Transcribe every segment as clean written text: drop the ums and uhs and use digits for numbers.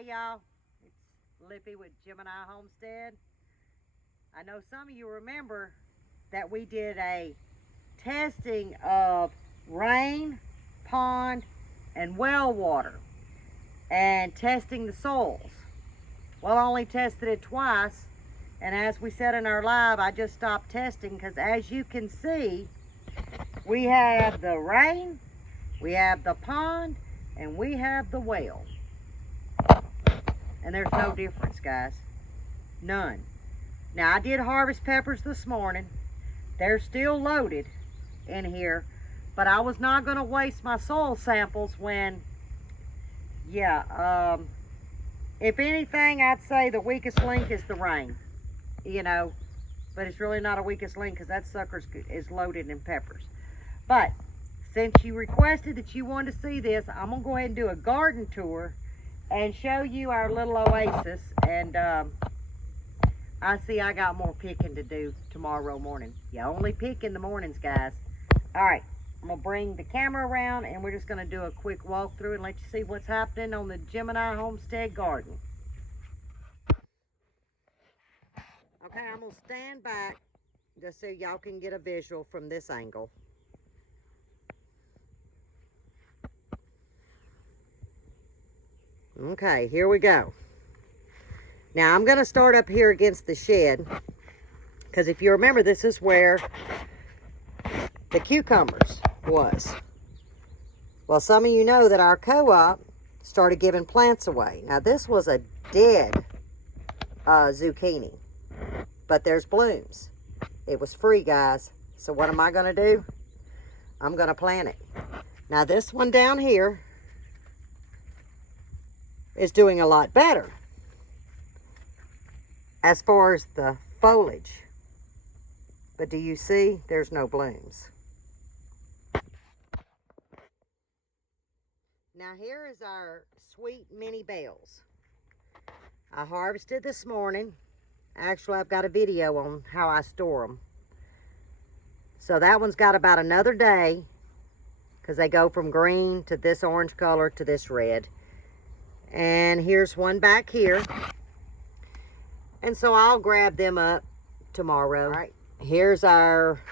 Hey y'all, it's Lippy with Cubanelle Homestead. I know some of you remember that we did a testing of rain, pond, and well water, and testing the soils. Well, I only tested it twice, and as we said in our live, I just stopped testing because as you can see, we have the rain, we have the pond, and we have the well. And there's no difference, guys. None. Now, I did harvest peppers this morning. They're still loaded in here, but I was not going to waste my soil samples when, if anything, I'd say the weakest link is the rain, but it's really not a weakest link because that sucker is loaded in peppers. But since you requested that you wanted to see this, I'm going to go ahead and do a garden tour and show you our little oasis. And I see I got more picking to do tomorrow morning. You only pick in the mornings, guys. All right, I'm going to bring the camera around and we're just going to do a quick walkthrough and let you see what's happening on the Cubanelle Homestead garden. Okay, I'm going to stand back just so y'all can get a visual from this angle. Okay, here we go. Now I'm going to start up here against the shed because if you remember, this is where the cucumbers was. Well, some of you know that our co-op started giving plants away. Now this was a dead zucchini, but there's blooms. It was free, guys. So what am I going to do? I'm going to plant it. Now this one down here is doing a lot better as far as the foliage. But do you see? There's no blooms. Now here is our sweet mini bells. I harvested this morning. Actually, I've got a video on how I store them. So that one's got about another day because they go from green to this orange color to this red. And here's one back here. And so I'll grab them up tomorrow. All right, here's our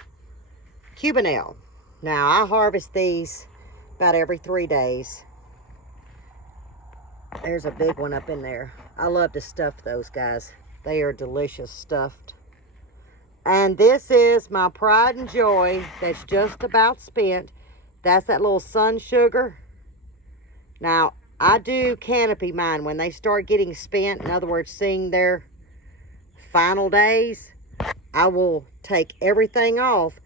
Cubanelle. Now I harvest these about every 3 days. There's a big one up in there. I love to stuff those, guys. They are delicious stuffed. And this is my pride and joy that's just about spent. That's that little sun sugar. Now, I do canopy mine when they start getting spent. In other words, seeing their final days, I will take everything off.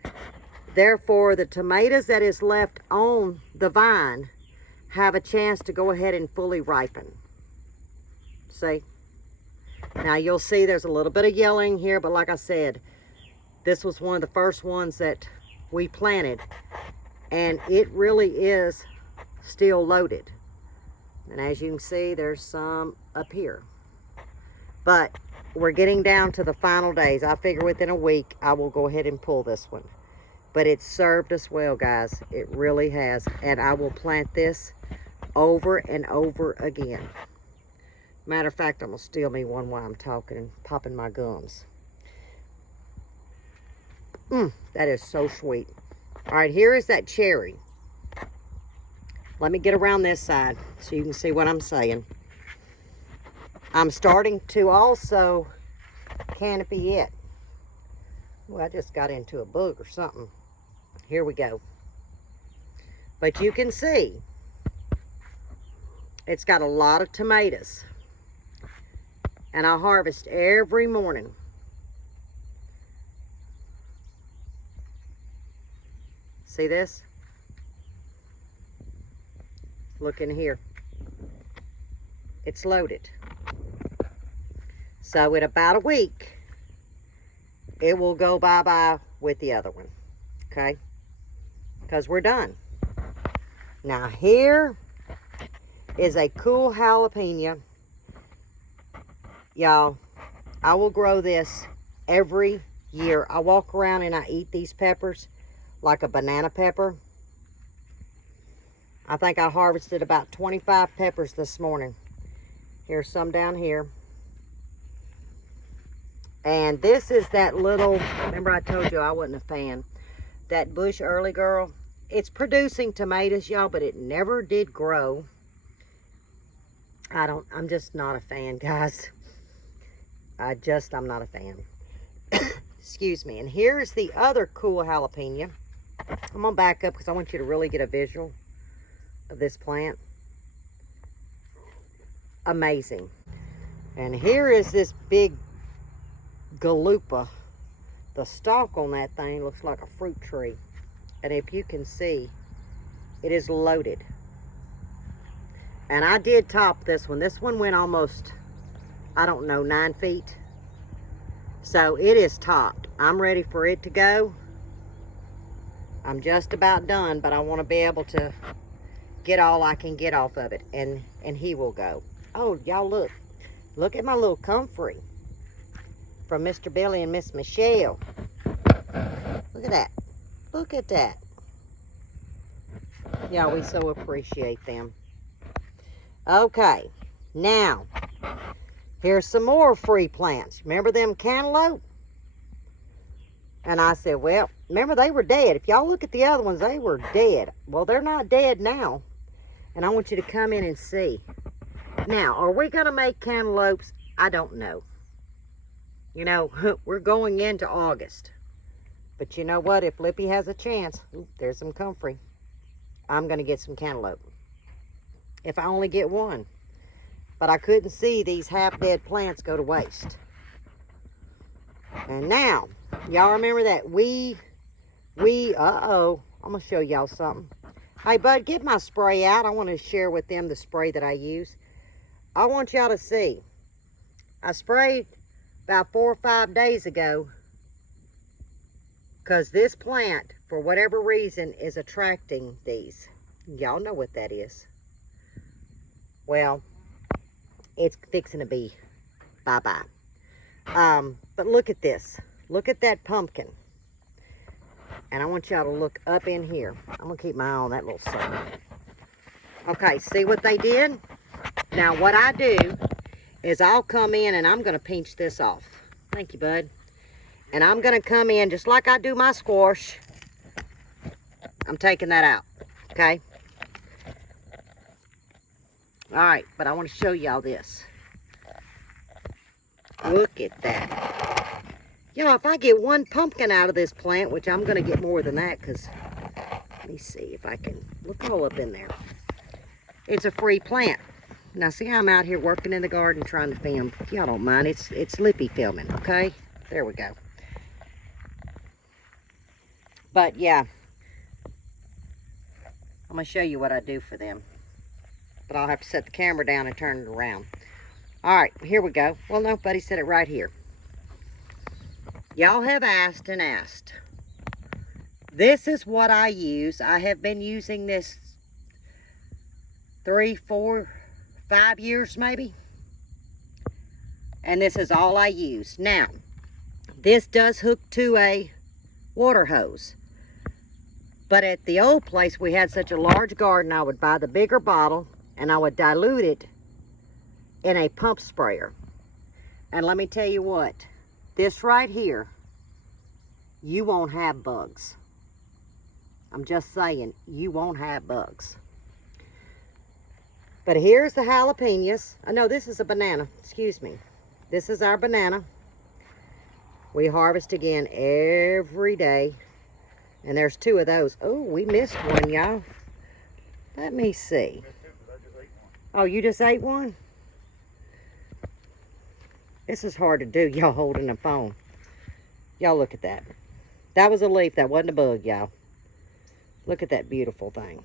Therefore, the tomatoes that is left on the vine have a chance to go ahead and fully ripen. See? Now, you'll see there's a little bit of yellowing here, but like I said, this was one of the first ones that we planted, and it really is still loaded. And as you can see, there's some up here. But we're getting down to the final days. I figure within a week, I will go ahead and pull this one. But it's served us well, guys. It really has. And I will plant this over and over again. Matter of fact, I'm going to steal me one while I'm talking and popping my gums. That is so sweet. All right, here is that cherry. Let me get around this side so you can see what I'm saying. I'm starting to also canopy it. Well, I just got into a bug or something. Here we go. But you can see it's got a lot of tomatoes. And I harvest every morning. See this? Look in here. It's loaded. So in about a week, it will go bye-bye with the other one. Okay? Because we're done. Now here is a cool jalapeno. Y'all, I will grow this every year. I walk around and I eat these peppers like a banana pepper. I think I harvested about 25 peppers this morning. Here's some down here. And this is that little, remember I told you I wasn't a fan. That bush early girl. It's producing tomatoes, y'all, but it never did grow. I'm just not a fan, guys. I'm not a fan. Excuse me. And here's the other cool jalapeno. I'm going to back up because I want you to really get a visual of this plant. Amazing. And here is this big galupa. The stalk on that thing looks like a fruit tree. And if you can see, it is loaded. And I did top this one. This one went almost, I don't know, 9 feet. So it is topped. I'm ready for it to go. I'm just about done, but I want to be able to get all I can get off of it. And he will go. Oh, y'all look. Look at my little comfrey from Mr. Billy and Miss Michelle. Look at that. Look at that. Yeah, we so appreciate them. Okay, now, here's some more free plants. Remember them cantaloupe? And I said, well, remember they were dead. If y'all look at the other ones, they were dead. Well, they're not dead now. And I want you to come in and see. Now, are we going to make cantaloupes? I don't know. You know, we're going into August. But you know what? If Lippy has a chance, ooh, there's some comfrey, I'm going to get some cantaloupe. If I only get one. But I couldn't see these half-dead plants go to waste. And now, y'all remember that uh-oh, I'm going to show y'all something. Hey, bud, get my spray out. I want to share with them the spray that I use. I want y'all to see. I sprayed about 4 or 5 days ago because this plant, for whatever reason, is attracting these. Y'all know what that is. Well, it's fixing to be bye-bye. But look at this. Look at that pumpkin. And I want y'all to look up in here. I'm going to keep my eye on that little sucker. Okay, see what they did? Now, what I do is I'll come in and I'm going to pinch this off. Thank you, bud. And I'm going to come in just like I do my squash. I'm taking that out, okay? All right, but I want to show y'all this. Look at that. Y'all, if I get one pumpkin out of this plant, which I'm going to get more than that because, let me see if I can look all up in there. It's a free plant. Now, see, I'm out here working in the garden trying to film. If y'all don't mind, it's Lippy filming, okay? There we go. But, yeah. I'm going to show you what I do for them. But I'll have to set the camera down and turn it around. All right, here we go. Well, no, buddy said it right here. Y'all have asked and asked. This is what I use. I have been using this 3, 4, 5 years maybe. And this is all I use. Now, this does hook to a water hose. But at the old place, we had such a large garden, I would buy the bigger bottle and I would dilute it in a pump sprayer. And let me tell you what, this right here, you won't have bugs. I'm just saying, you won't have bugs. But here's the jalapenos. I know this is a banana, excuse me. This is our banana. We harvest again every day. And there's 2 of those. Oh, we missed one, y'all. Let me see. Oh, you just ate one? This is hard to do, y'all holding a phone. Y'all look at that. That was a leaf. That wasn't a bug, y'all. Look at that beautiful thing.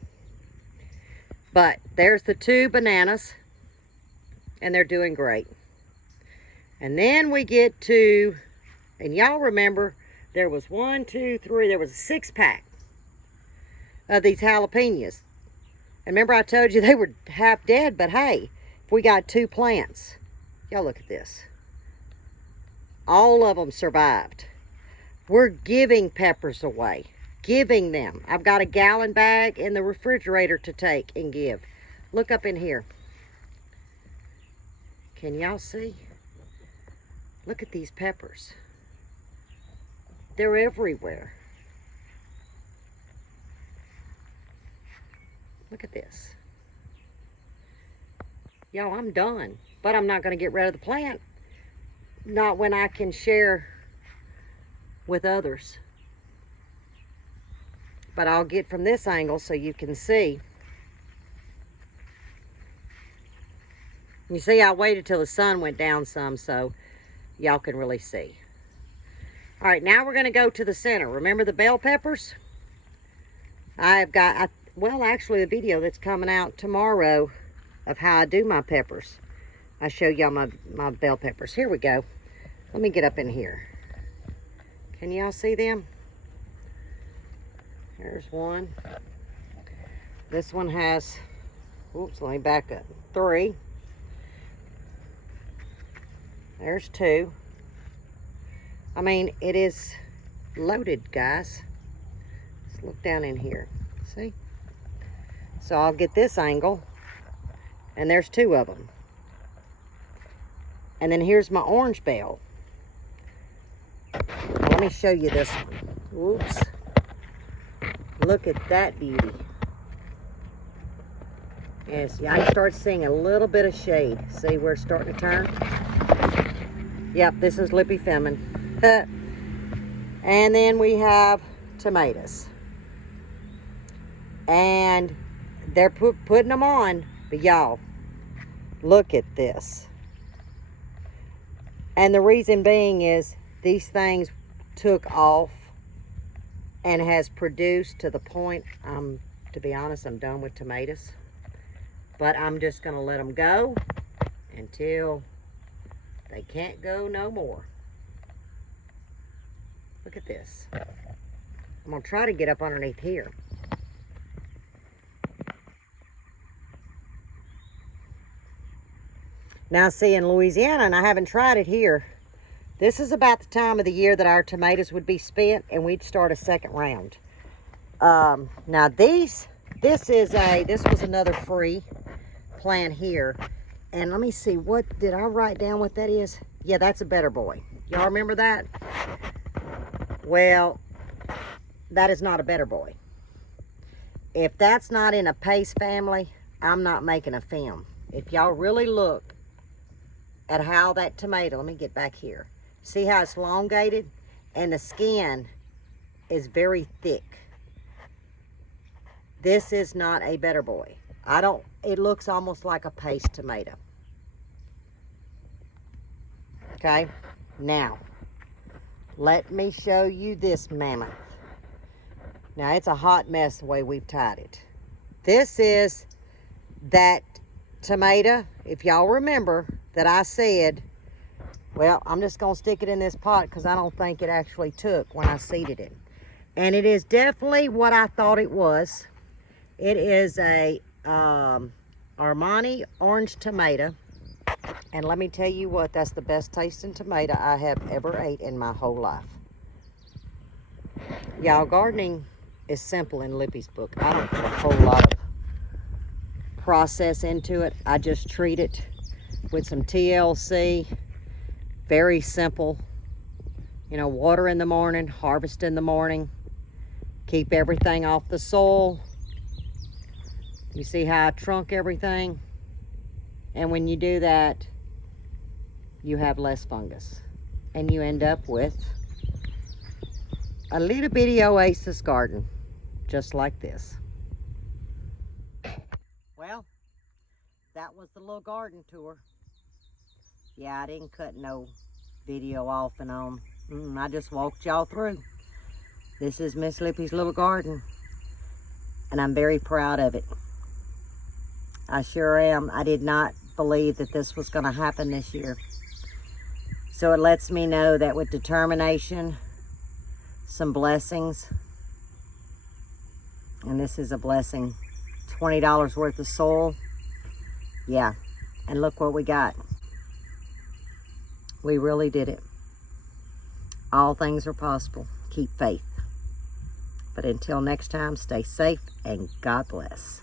But there's the 2 bananas. And they're doing great. And then we get to, and y'all remember, there was 1, 2, 3, there was a 6-pack of these jalapenos. And remember I told you they were half dead, but hey, if we got 2 plants, y'all look at this. All of them survived. We're giving peppers away, giving them. I've got a gallon bag in the refrigerator to take and give. Look up in here. Can y'all see? Look at these peppers. They're everywhere. Look at this. Y'all, I'm done. But I'm not going to get rid of the plant. Not when I can share with others. But I'll get from this angle so you can see. You see, I waited till the sun went down some so y'all can really see. All right, now we're going to go to the center. Remember the bell peppers? I've got, well, actually, a video that's coming out tomorrow of how I do my peppers. I show y'all my bell peppers. Here we go. Let me get up in here. Can y'all see them? Here's one. This one has, oops, let me back up. 3. There's 2. I mean, it is loaded, guys. Let's look down in here. See? So I'll get this angle, and there's 2 of them. And then here's my orange bell. Let me show you this one. Oops. Look at that beauty. Yes, yeah, I start seeing a little bit of shade. See where it's starting to turn? Yep, this is Lippy Femin. And then we have tomatoes. And they're putting them on. But y'all, look at this. And the reason being is these things took off and has produced to the point, to be honest, I'm done with tomatoes. But I'm just going to let them go until they can't go no more. Look at this. I'm going to try to get up underneath here. Now, see, in Louisiana, and I haven't tried it here, this is about the time of the year that our tomatoes would be spent, and we'd start a second round. Now, this was another free plant here. And let me see, what did I write down what that is? Yeah, that's a better boy. Y'all remember that? Well, that is not a better boy. If that's not in a pace family, I'm not making a film. If y'all really look at how that tomato, let me get back here. See how it's elongated? And the skin is very thick. This is not a better boy. It looks almost like a paste tomato. Okay, now, let me show you this mammoth. Now, it's a hot mess the way we've tied it. This is that tomato, if y'all remember, that I said, well, I'm just going to stick it in this pot because I don't think it actually took when I seeded it. And it is definitely what I thought it was. It is a Armani orange tomato. And let me tell you what, that's the best tasting tomato I have ever ate in my whole life. Y'all, gardening is simple in Lippy's book. I don't put a whole lot of process into it. I just treat it with some TLC. Very simple. You know, water in the morning, harvest in the morning. Keep everything off the soil. You see how I trunk everything? And when you do that, you have less fungus. And you end up with a little bitty oasis garden, just like this. Well, that was the little garden tour. Yeah, I didn't cut no video off and on. I just walked y'all through. This is Miss Lippy's little garden. And I'm very proud of it. I sure am. I did not believe that this was going to happen this year. So it lets me know that with determination, some blessings, and this is a blessing, $20 worth of soil. Yeah, and look what we got. We really did it. All things are possible. Keep faith. But until next time, stay safe and God bless.